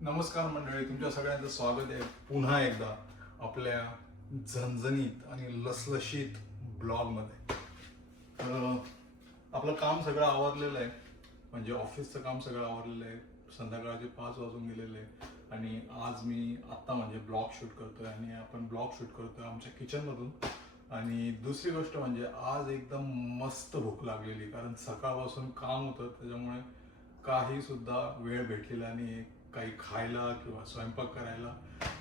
नमस्कार मंडळी, तुमच्या सगळ्यांचं स्वागत आहे पुन्हा एकदा आपल्या झणझणीत आणि लसलशीत ब्लॉगमध्ये. आपलं काम सगळं आवरलेलं आहे, म्हणजे ऑफिसचं काम सगळं आवरलेलं आहे. संध्याकाळचे 5 वाजून गेलेले आहे आणि आज मी आत्ता म्हणजे ब्लॉग शूट करतोय आणि आपण ब्लॉग शूट करतोय आमच्या किचनमधून. आणि दुसरी गोष्ट म्हणजे आज एकदम मस्त भूक लागलेली, कारण सकाळपासून काम होतं त्याच्यामुळे काही सुद्धा वेळ भेटलेला नाही काही खायला किंवा स्वयंपाक करायला.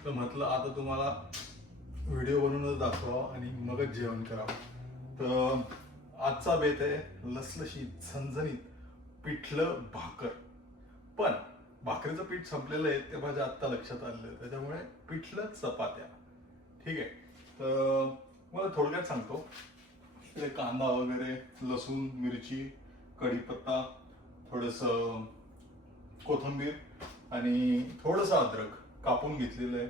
तर म्हटलं आता तुम्हाला व्हिडिओ बनवूनच दाखवावं आणि मगच जेवण करावं. तर आजचा बेत आहे लसलशीत झणझणीत पिठलं भाकर. पण भाकरीचं पीठ संपलेलं आहे ते माझ्या आत्ता लक्षात आलेलं आहे, त्याच्यामुळे पिठलं चपात्या. ठीक आहे, तर मला थोडक्यात सांगतो. इकडे कांदा वगैरे, लसूण, मिरची, कढीपत्ता, थोडंसं कोथिंबीर आणि थोडंसं अद्रक कापून घेतलेलं आहे.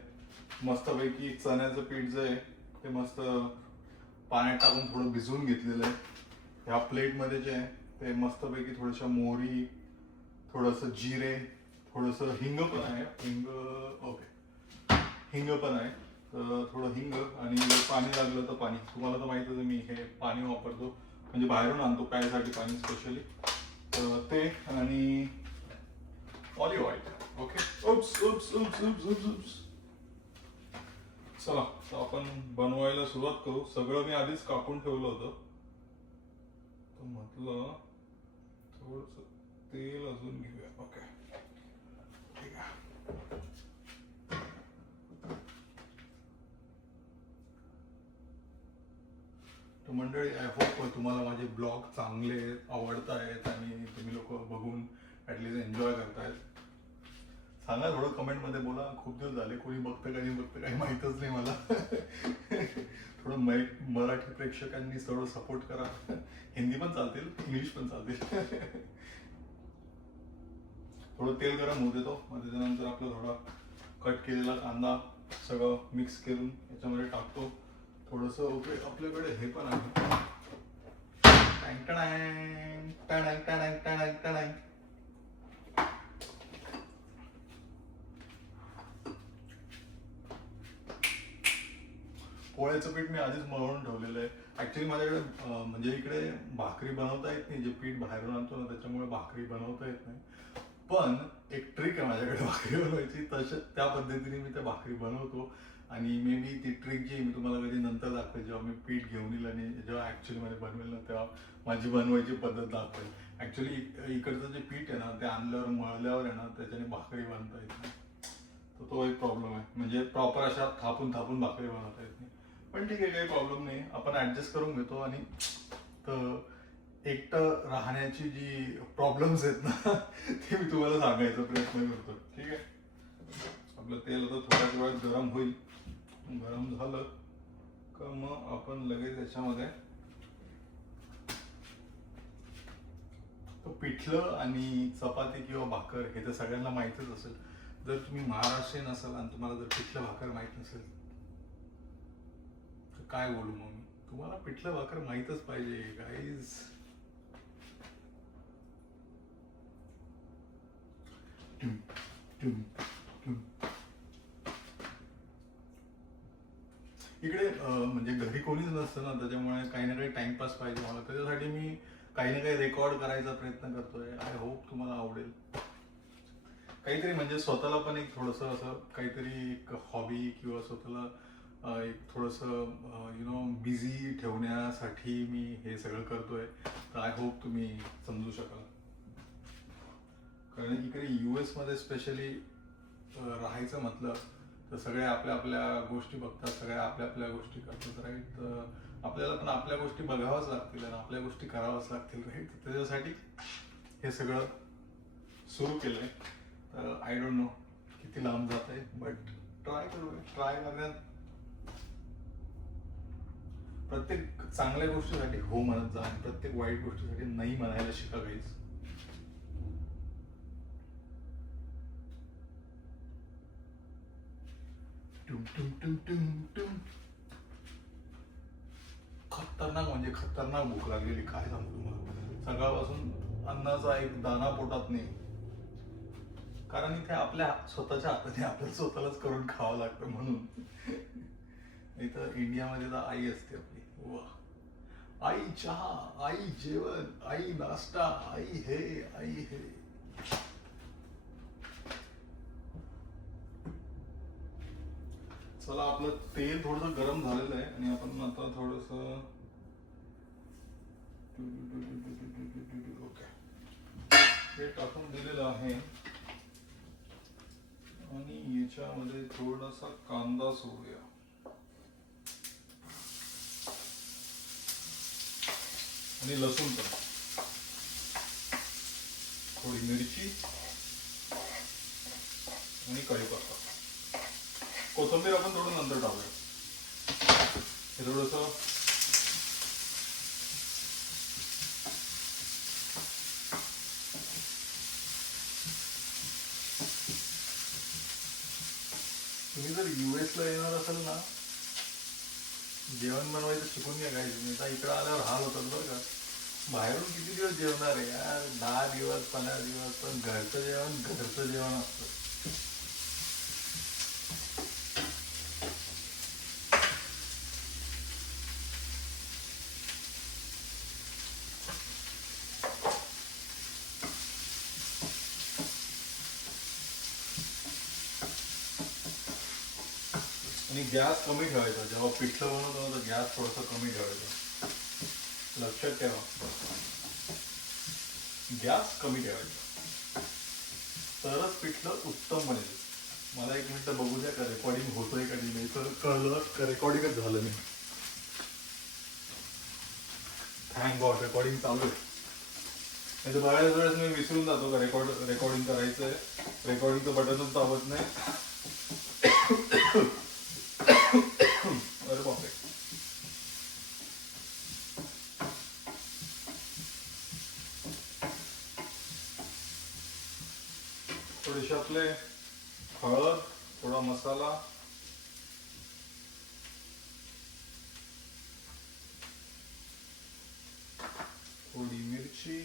मस्तपैकी चण्याचं पीठ जे आहे ते मस्त पाण्यात टाकून थोडं भिजवून घेतलेलं आहे. ह्या प्लेटमध्ये जे आहे ते मस्तपैकी थोडंसं मोहरी, थोडंसं जिरे, थोडंसं हिंग पण आहे. हिंग पण आहे. तर थोडं हिंग आणि पाणी लागलं तर पाणी. तुम्हाला तर माहितच आहे मी हे पाणी वापरतो, म्हणजे बाहेरून आणतो प्यायसाठी पाणी स्पेशली. तर ते आणि olive oil. Okay. Oops oops oops oops oops oops. चला, तर आपण बनवायला सुरुवात करू. सगळं मी आधीच कापून ठेवलं होतं, तर म्हटलं थोडंसं तेल अजून घेऊया. ओके, ठीक आहे. तर मंडळी, आय होप तुम्हाला माझे ब्लॉग चांगले आवडत आहेत आणि तुम्ही लोक बघून ॲटलिस्ट एन्जॉय करतायत. सांगा थोडं कमेंटमध्ये, बोला. खूप दिवस झाले, कोणी बघतं काही बघतं काही माहीतच नाही मला. थोडं मराठी प्रेक्षकांनी थोडं सपोर्ट करा. हिंदी पण चालतील, इंग्लिश पण चालतील. थोडं तेल गरम होऊ देतो, मग त्याच्यानंतर आपला थोडा कट केलेला कांदा सगळं मिक्स करून याच्यामध्ये टाकतो. थोडंसं ओके, आपल्याकडे हे पण आहे. पोळ्याचं पीठ मी आधीच मळून ठेवलेलं आहे. ऍक्च्युली माझ्याकडे म्हणजे इकडे भाकरी बनवता येत नाही, जे पीठ बाहेरून आणतो ना त्याच्यामुळे भाकरी बनवता येत नाही. पण एक ट्रिक आहे माझ्याकडे भाकरी बनवायची, त्या पद्धतीने मी त्या भाकरी बनवतो. आणि मे बी ती ट्रिक जी मी तुम्हाला कधी नंतर दाखवेल, जेव्हा मी पीठ घेऊन येईल आणि जेव्हा ऍक्च्युली मध्ये बनवेल ना, तेव्हा माझी बनवायची पद्धत दाखवेल. ऍक्च्युली इकडचं जे पीठ आहे ना ते आणल्यावर मळल्यावर आहे ना त्याच्याने भाकरी बनता येत नाही. तर तो एक प्रॉब्लेम आहे, म्हणजे प्रॉपर अशा थापून थापून भाकरी बनवता येत नाही. पण ठीक आहे, काही प्रॉब्लेम नाही, आपण ऍडजस्ट करून घेतो. आणि तर एकटं राहण्याची जी प्रॉब्लेम्स आहेत ना ते मी तुम्हाला सांगायचा प्रयत्न करतो. ठीक आहे, आपलं तेल आता थोड्याच वेळात गरम होईल. गरम झालं का मग आपण लगेच त्याच्यामध्ये पिठलं आणि चपाती किंवा भाकर हे तर सगळ्यांना माहितच असेल. जर तुम्ही महाराष्ट्रीयन असाल आणि तुम्हाला जर पिठलं भाकर माहित नसेल तर काय बोलू मग मी. तुम्हाला पिठलं भाकर माहीतच पाहिजे गाईज. इकडे म्हणजे घरी कोणीच नसतं ना, त्याच्यामुळे काही ना काही टाइमपास पाहिजे मला. त्याच्यासाठी मी काही ना काही रेकॉर्ड करायचा प्रयत्न करतोय. आय होप तुम्हाला आवडेल. काहीतरी म्हणजे स्वतःला पण एक थोडंसं असं काहीतरी एक हॉबी किंवा स्वतःला एक थोडंसं बिझी ठेवण्यासाठी मी हे सगळं करतोय. तर आय होप तुम्ही समजू शकाल. कारण इकडे US मध्ये स्पेशली राहायचं म्हटलं तर सगळे आपल्या आपल्या गोष्टी बघतात, सगळ्या आपल्या आपल्या गोष्टी करतात, राईट. तर आपल्याला पण आपल्या गोष्टी बघाव्याच लागतील आणि आपल्या गोष्टी कराव्याच लागतील, राईट. त्याच्यासाठी हे सगळं सुरू केलंय. तर आय डोंट नो किती लांब जात आहे, बट ट्राय करण्यात प्रत्येक चांगल्या गोष्टीसाठी हो म्हणत जा आणि प्रत्येक वाईट गोष्टीसाठी नाही म्हणायला शिका गाईज. खतरनाक म्हणजे खतरनाक भूक लागलेली, काय सांगू तुम्हाला. सकाळपासून अन्नाचा एक दाना पोटात नाही. कारण इथे आपल्या स्वतःच्या हाताने आपल्याला स्वतःलाच करून खावं लागतं म्हणून. इथं इंडियामध्ये तर आई असते आपली. वा, आई चहा, आई जेवण, आई नाश्ता, आई हे, आई हे. चला, आपलं तेल थोडंसं गरम झालेलं आहे आणि आपण आता थोडस ओके हे टाकून दिलेलं आहे आणि याच्यामध्ये थोडासा कांदा सोडूया आणि लसूण पण, थोडी मिरची आणि कढीपत्ता. कोथिंबीर आपण थोडं नंतर टाकूया. हे थोडंसं तुम्ही जर US ला येणार असाल ना, जेवण बनवायचं शिकून घ्या काही. तुम्ही आता इकडं आल्यावर हाल होतात बरं का. बाहेरून किती दिवस जेवणार आहे यार, 10 दिवस 15 दिवस, पण घरचं जेवण असतं. आणि गॅस कमी ठेवायचा. जेव्हा पिठलं बनवतो ना, तर गॅस थोडासा कमी ठेवायचा. लक्षात ठेवा, गॅस कमी ठेवायचा, तरच पिठलं उत्तम बनेल. मला 1 मिनिट बघू द्या का रेकॉर्डिंग होतोय का नाही. तर कळलं का रेकॉर्डिंगच झालं नाही. थँक गॉड रेकॉर्डिंग चालू आहे. नाही तर बऱ्याच वेळेस मी विसरून जातो का रेकॉर्डिंग करायचंय. रेकॉर्डिंगचं बटनच दाबत नाही. अरे बापरे. थोडेसे आपले हळद, थोडा मसाला, थोडी मिरची,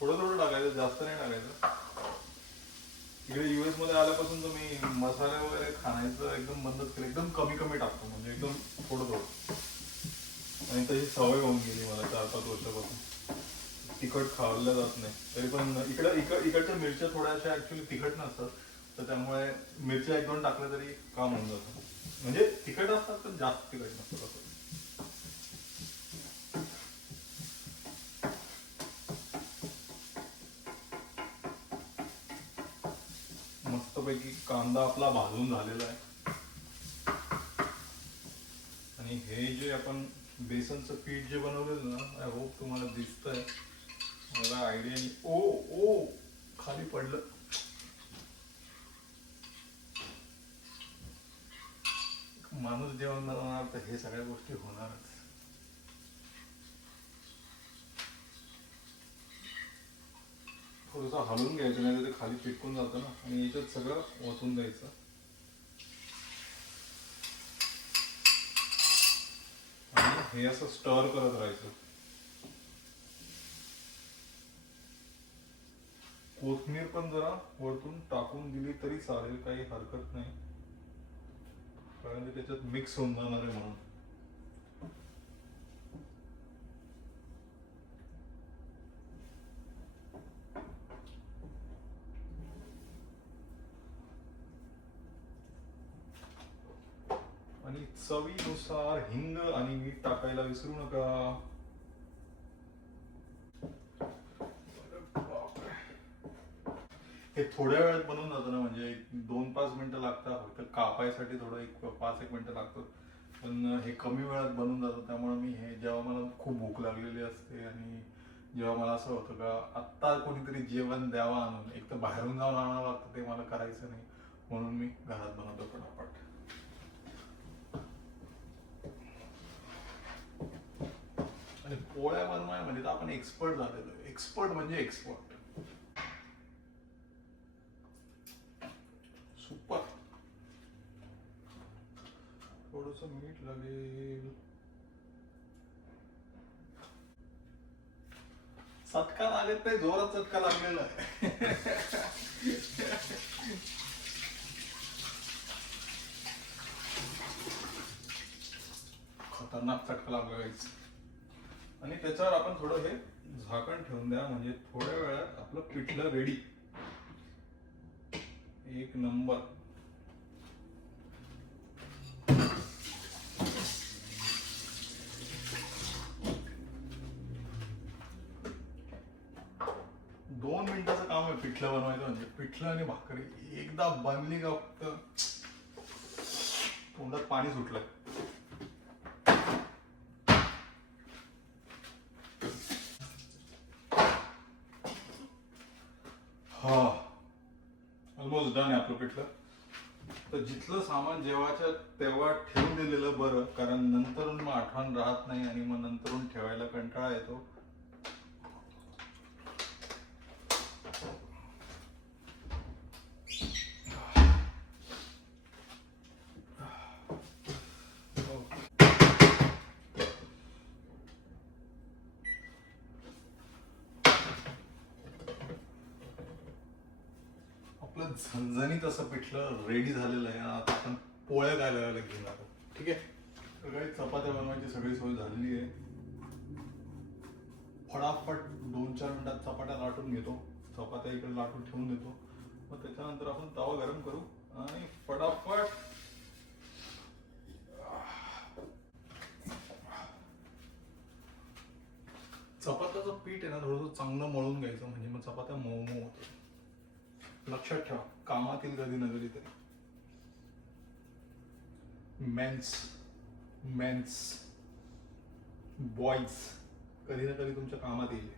थोडं थोडं टाकायचं, जास्त नाही टाकायचं. इकडे US मध्ये आल्यापासून तर मी मसाले वगैरे खाण्याचं एकदम बंदच केलं. एकदम कमी कमी टाकतो, म्हणजे एकदम थोडं थोडं. आणि तशी सवय होऊन गेली मला 4-5 वर्षापासून. तिखट खाल्लं जात नाही. तरी पण इकडच्या मिरच्या थोड्याशा ऍक्च्युली तिखट नसतात, तर त्यामुळे मिरच्या 1-2 टाकल्या तरी काम होऊन जातं. म्हणजे तिखट असतात पण जास्त तिखट नसतात असं. मस्तपैकी कांदा आपला भाजून झालेला आहे. आणि हे जे आपण बेसनचं पीठ जे बनवलेलं ना, आय होप तुम्हाला दिसतंय. मला आयडिया नाही. ओ ओ खाली पडलं. माणूस जेवण बनवणार तर हे सगळ्या गोष्टी होणारच. थोडंसं हलवून घ्यायचं, नाही तर ते खाली चिटकून जातं ना. आणि याच्यात सगळं ओतून द्यायचं आणि हे असं स्टर करत राहायचं. कोथिंबीर पण जरा वरतून टाकून दिली तरी चालेल, काही हरकत नाही, कारण ते त्याच्यात मिक्स होऊन जाणार आहे म्हणून. आणि चवीनुसार हिंग आणि मीठ टाकायला विसरू नका. हे थोड्या वेळात बनवून जातं ना, म्हणजे 2-5 मिनिटं लागतात फक्त कापायसाठी. थोडं 5-1 मिनिटं लागतं, पण हे कमी वेळात बनून जातं. त्यामुळे मी हे जेव्हा मला खूप भूक लागलेली असते आणि जेव्हा मला असं होतं का आत्ता कोणीतरी जेवण द्यावं आणून, एक तर बाहेरून जाऊन आणावं लागतं, ते मला करायचं नाही, म्हणून मी घरात बनवतो पटापट. आणि पोळ्या बनवायमध्ये तर आपण एक्सपर्ट झालेलो. एक्सपर्ट म्हणजे एक्सपर्ट. सुपर. थोडंसं मीठ लागेल. चटका लागत नाही, जोरात चटका लागलेला आहे. खतरनाक चटका लागला गाईस. आणि त्याच्यावर आपण थोडं हे झाकण ठेवून द्या, म्हणजे थोड्या वेळात आपलं पिठलं रेडी. एक नंबर. दोन मिनिटाचं काम आहे पिठलं बनवायचं. म्हणजे पिठलं आणि भाकरी एकदा बनली का फक्त तोंडात पाणी सुटलंय. हा, ऑलमोस्ट डन आहे आपलं पिठलं. तर जिथलं सामान जेव्हाच्या तेव्हा ठेवून दिलेलं बरं, कारण नंतरून मग आठवण राहत नाही आणि मग नंतरून ठेवायला कंटाळा येतो. आपलं झणझणीत असं पिठलं रेडी झालेलं आहे. आता आपण पोळ्या घालायला घेऊन आलो. ठीक आहे, सगळी चपात्या बनवायची सगळी सोय झालेली आहे. फटाफट 2-4 मिनिटात चपात्या लाटून घेतो. चपात्या इकडे लाटून ठेवून देतो. मग त्याच्यानंतर आपण तवा गरम करू आणि फटाफट चपात्याचं पीठ आहे ना थोडंसं चांगलं मळून घ्यायचं, म्हणजे मग चपात्या मऊ मऊ होतं. लक्षात ठेवा, कामातील कधी ना कधी तरी. मेन्स बॉईज कधी ना कधी तुमच्या कामात येईल.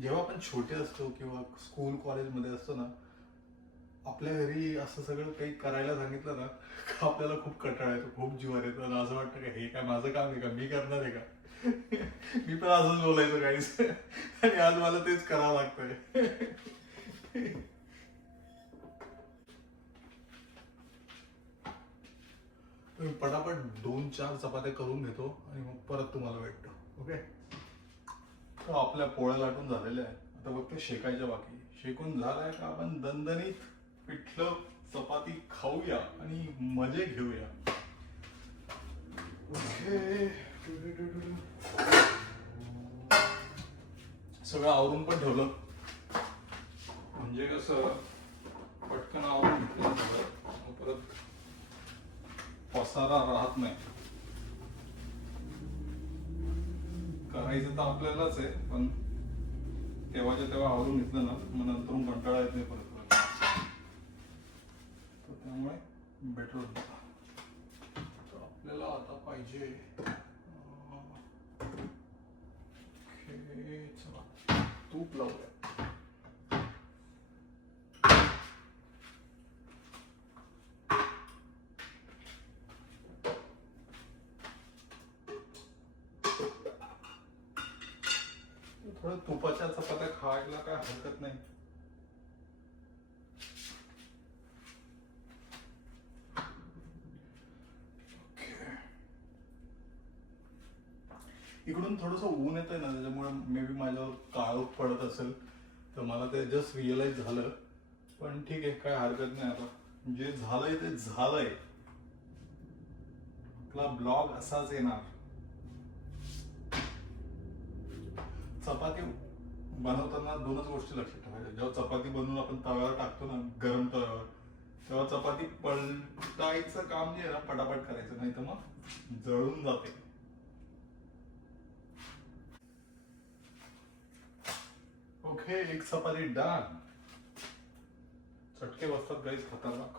जेव्हा आपण छोटे असतो किंवा स्कूल कॉलेजमध्ये असतो ना, आपल्या घरी असं सगळं काही करायला सांगितलं ना, आपल्याला खूप कंटाळा येतो, खूप जीवावर येतो आणि असं वाटतं का हे काय माझं काम आहे का, मी करणार आहे का. मी पण असंच बोलायचो काहीच, आणि आज मला तेच करावं लागतंय. मी पटापट 2-4 चपात्या करून घेतो आणि मग परत तुम्हाला भेटतो. ओके, तर आपल्या पोळ्या लाटून झालेल्या आहे. आता फक्त शेकायच्या बाकी. शेकून झालाय का आपण दणदणीत पिठलं चपाती खाऊया आणि मजे घेऊया. ओके, सगळं आवरून पण ठेवलं, म्हणजे कसं पटकन आवरून घेतलं सगळं, परत पसारा राहत नाही. करायचं तर आपल्यालाच आहे, पण तेव्हाच्या तेव्हा आवरून घेतलं ना, मग नंतरून कंटाळा येत नाही परत. तर त्यामुळे बेटर होतं. तर आपल्याला आता पाहिजे चला तूप लावूया. थोडं तुपाच्या चपात्या खायला काय हरकत नाही. इकडून थोडंसं ऊन येतंय ना, त्याच्यामुळे मे बी माझ्यावर काळोख पडत असेल, तर मला ते जस्ट रिअलाइज झालं. पण ठीक आहे, काय हरकत नाही. आता जे झालंय ते झालंय. आपला ब्लॉग असाच येणार. चपाती बनवताना 2च गोष्टी लक्षात ठेवायच्या. जेव्हा चपाती बनवून आपण तव्यावर टाकतो ना, गरम तव्यावर, तेव्हा चपाती पलटायचं काम जे आहे ना, पटापट करायचं, नाही तर मग जळून जाते. ओके, एक चपाती डन. चटके बसतात गाईस, खतरनाक.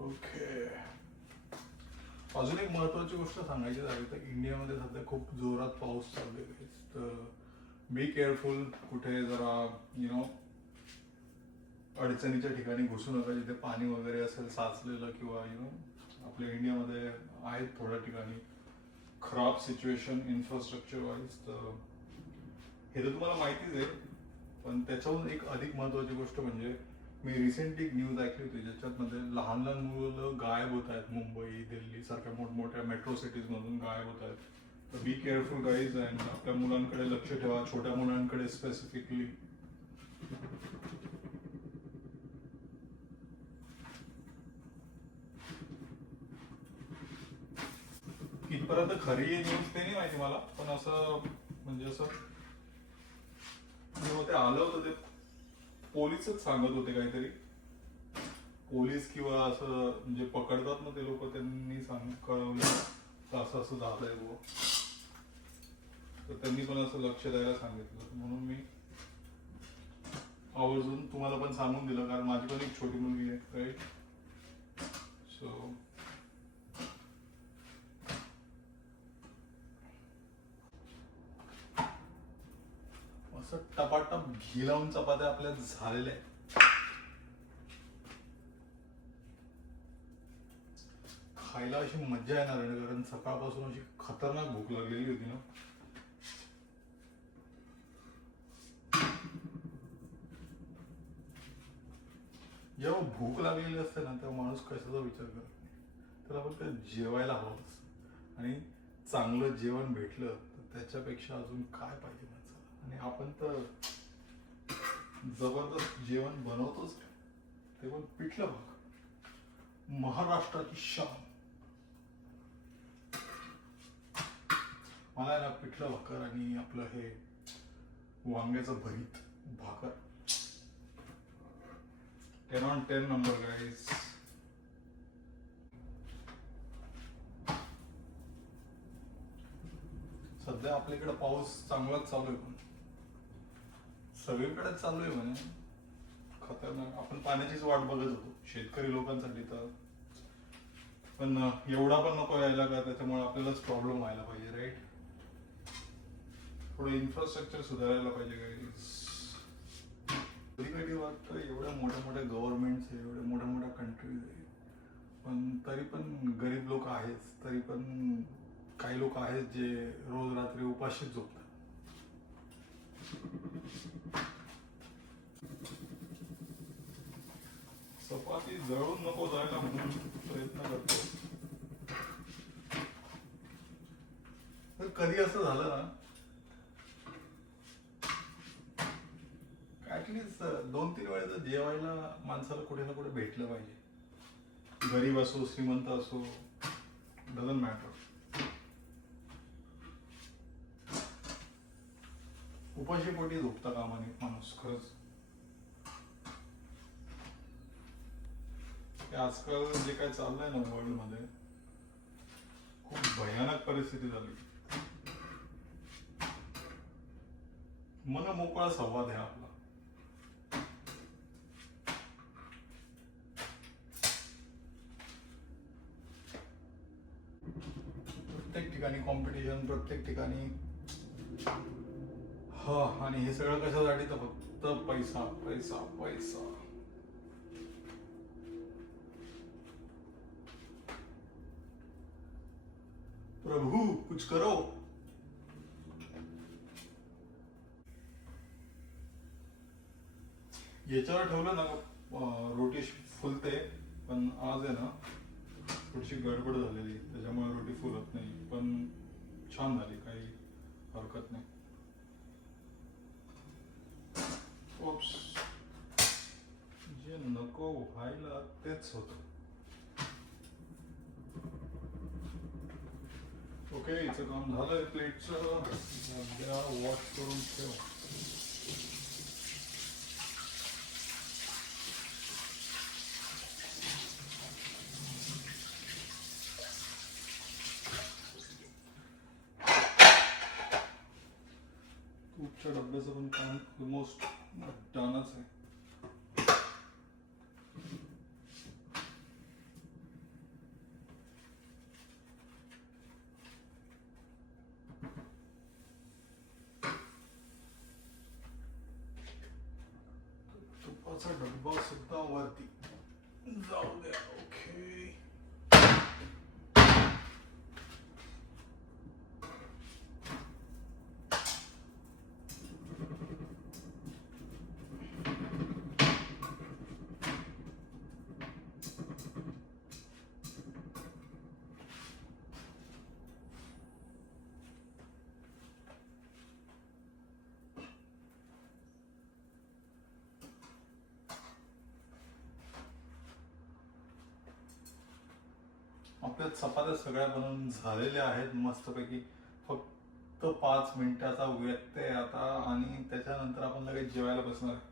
ओके, अजून एक महत्वाची गोष्ट सांगायची झाली तर इंडियामध्ये सध्या खूप जोरात पाऊस चालू आहे. तर बी केअरफुल, कुठे जरा अडचणीच्या ठिकाणी घुसू नका, जिथे पाणी वगैरे असेल साचलेलं, किंवा आपल्या इंडियामध्ये आहेत थोड्या ठिकाणी खराब सिच्युएशन इन्फ्रास्ट्रक्चर वाईज. तर हे तर तुम्हाला माहितीच आहे, पण त्याच्याहून एक अधिक महत्वाची गोष्ट म्हणजे मी रिसेंटली एक न्यूज ऐकली होती ज्याच्यामध्ये लहान लहान मुलं गायब होत आहेत, मुंबई दिल्ली सारख्या मोठमोठ्या मेट्रो सिटीज मधून गायब होत आहेत. तर बी केअरफुल गाईज, अँड आपल्या मुलांकडे लक्ष ठेवा, छोट्या मुलांकडे स्पेसिफिकली. कितपर्यंत खरी आहे न्यूज ते नाही माहिती मला, पण असं म्हणजे असं जेव्हा ते आलं होतं ते पोलीसच सांगत होते काहीतरी, पोलीस किंवा असं म्हणजे पकडतात ना ते लोक, त्यांनी कळवलं तर असं असं झालंय बुवा. तर त्यांनी पण असं लक्ष द्यायला सांगितलं, म्हणून मी आवर्जून तुम्हाला पण सांगून दिलं, कारण माझी पण एक छोटी मुलगी आहे, राईट. सो असं टपाटप घी लावून चपात्या आपल्या झालेल्या आहेत. खायला अशी मज्जा येणार आहे, कारण सकाळपासून अशी खतरनाक भूक लागलेली होती ना. जेव्हा भूक लागलेली असते ना तेव्हा माणूस कशाचा विचार करत नाही, त्याला फक्त जेवायला हवं असतं. आणि चांगलं जेवण भेटलं तर त्याच्यापेक्षा अजून काय पाहिजे माणसाला. आणि आपण तर जबरदस्त जेवण बनवतोच, ते पण पिठलं भाकर, महाराष्ट्राची शान. मला ना पिठलं भाकर आणि आपलं हे वांग्याचं भरीत भाकर 10 on 10 नंबर गाईज. सध्या आपल्याकडे पाऊस चांगलाच चालू आहे, पण सगळीकडे चालू आहे म्हणे, खतरनाक. आपण पाण्याचीच वाट बघत होतो शेतकरी लोकांसाठी तर, पण एवढा पण नको यायला का, त्याच्यामुळे आपल्यालाच प्रॉब्लेम व्हायला पाहिजे, राईट. थोडं इन्फ्रास्ट्रक्चर सुधारायला पाहिजे गाईज. कधी कधी वाटतं एवढ्या मोठ्या मोठ्या गव्हर्नमेंट्स आहे, एवढ्या मोठ्या मोठ्या कंट्रीज आहे, पण तरी पण गरीब लोक आहेच. तरी पण काही लोक आहेत जे रोज रात्री उपाशीच झोपतात. चपाती जळून नको जायला म्हणून प्रयत्न करतो. तर कधी असं झालं ना, ऍटलीस्ट 2-3 वेळेला जेवायला माणसाला कुठे ना कुठे भेटलं पाहिजे. गरीब असो श्रीमंत असो, डझंट मॅटर. उपाशी पोटी झोपता कामा नये माणूस, खरंच. आजकाल जे काय चाललंय ना वर्ल्ड मध्ये, खूप भयानक परिस्थिती झाली. मन मोकळा संवाद आहे आपला. प्रत्येक ठिकाणी कॉम्पिटिशन, प्रत्येक ठिकाणी हा. आणि हे सगळं कशासाठी, तर फक्त पैसा पैसा पैसा. प्रभू कुछ करो. याच्यावर ठेवलं ना रोटी फुलते, पण आज आहे ना थोडीशी गडबड झालेली, त्याच्यामुळे रोटी फुलत नाही, पण छान झाली, काही हरकत नाही. ओप्स, जे नको व्हायला तेच होतं. ओके, इथं काम झालंय प्लेटचं, वॉश करून ठेव. तूपच्या डब्याचं पण काम ऑलमोस्ट डनच आहे. तुपाचा डब्बा सुद्धा वरती जाऊ द्या. ओके, आपल्या चपात्या सगळ्या बनवून झालेल्या आहेत मस्तपैकी. फक्त 5 मिनिटाचा व्यत्यय आता आणि त्याच्यानंतर आपण लगेच जेवायला बसणार आहे.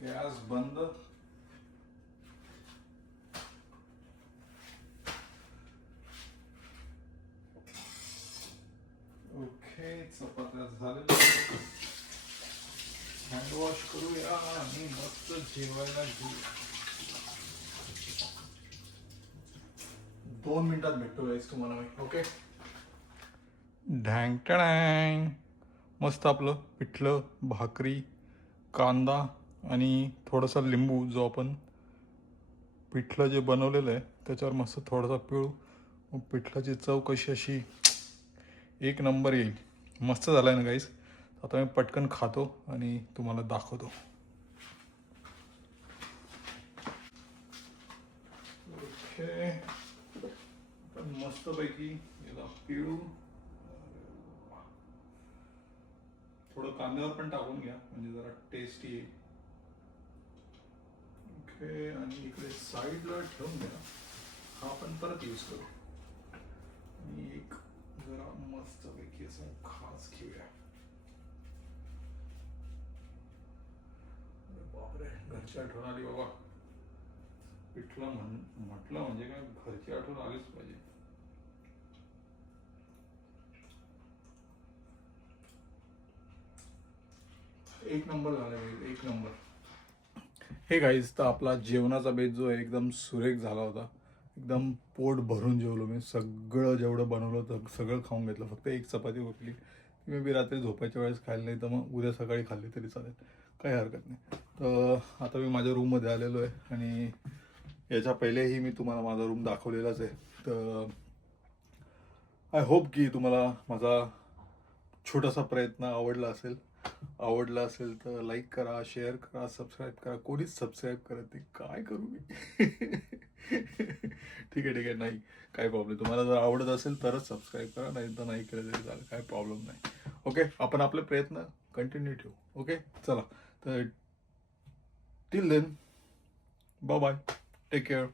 गॅस बंद. ओके, चपात्या झालेल्या. हँड वॉश करूया आणि मस्त जेवायला घेऊया. 2 मिनिटात भेटतो गाईस तुम्हाला मी. ओके. ढँग टँग. मस्त आपलं पिठलं, भाकरी, कांदा आणि थोडासा लिंबू, जो आपण पिठलं जे बनवलेलं आहे त्याच्यावर मस्त थोडासा पिळू. मग पिठलाची चव कशी अशी एक नंबर येईल. मस्त झालं आहे ना गाईस. आता मी पटकन खातो आणि तुम्हाला दाखवतो. ओके, पण मस्तपैकी याला पिळू. थोडं कांद्यावर पण टाकून घ्या म्हणजे जरा टेस्टी येईल. ओके, आणि इकडे साईडला ठेवून द्या. हा आपण परत यूज करू. आणि एक जरा मस्तपैकी असं खास घेऊया. बापरे, घरची आठवण आली बाबा. पिठलं म्हटलं म्हणजे काय, घरची आठवण आलीच पाहिजे. एक नंबर झाला, एक नंबर. हे गाईज, तर आपला जेवणाचा बेत जो आहे एकदम सुरेख झाला होता. एकदम पोट भरून जेवलो मी. सगळं जेवढं बनवलं होतं सगळं खाऊन घेतलं. फक्त एक चपाती उरली, ती मी रात्री झोपायच्या वेळेस खायला, नाही तर मग उद्या सकाळी खाल्ली तरी चालेल, काही हरकत नाही. तर आता मी माझ्या रूममध्ये आलेलो आहे आणि याच्या पहिलेही मी तुम्हाला माझा रूम दाखवलेलाच आहे. तर आय होप की तुम्हाला माझा छोटासा प्रयत्न आवडला असेल तर लाईक करा, शेअर करा, सबस्क्राईब करा. कोणीच सबस्क्राईब करत नाही, काय करू मी? ठीक आहे, नाही काय प्रॉब्लेम. तुम्हाला जर आवडत असेल तरच सबस्क्राईब करा, नाही तर नाही केलं तरी चालेल, काय प्रॉब्लेम नाही. ओके, आपण आपले प्रयत्न कंटिन्यू ठेवू. ओके, चला. तर till then, bye bye, take care.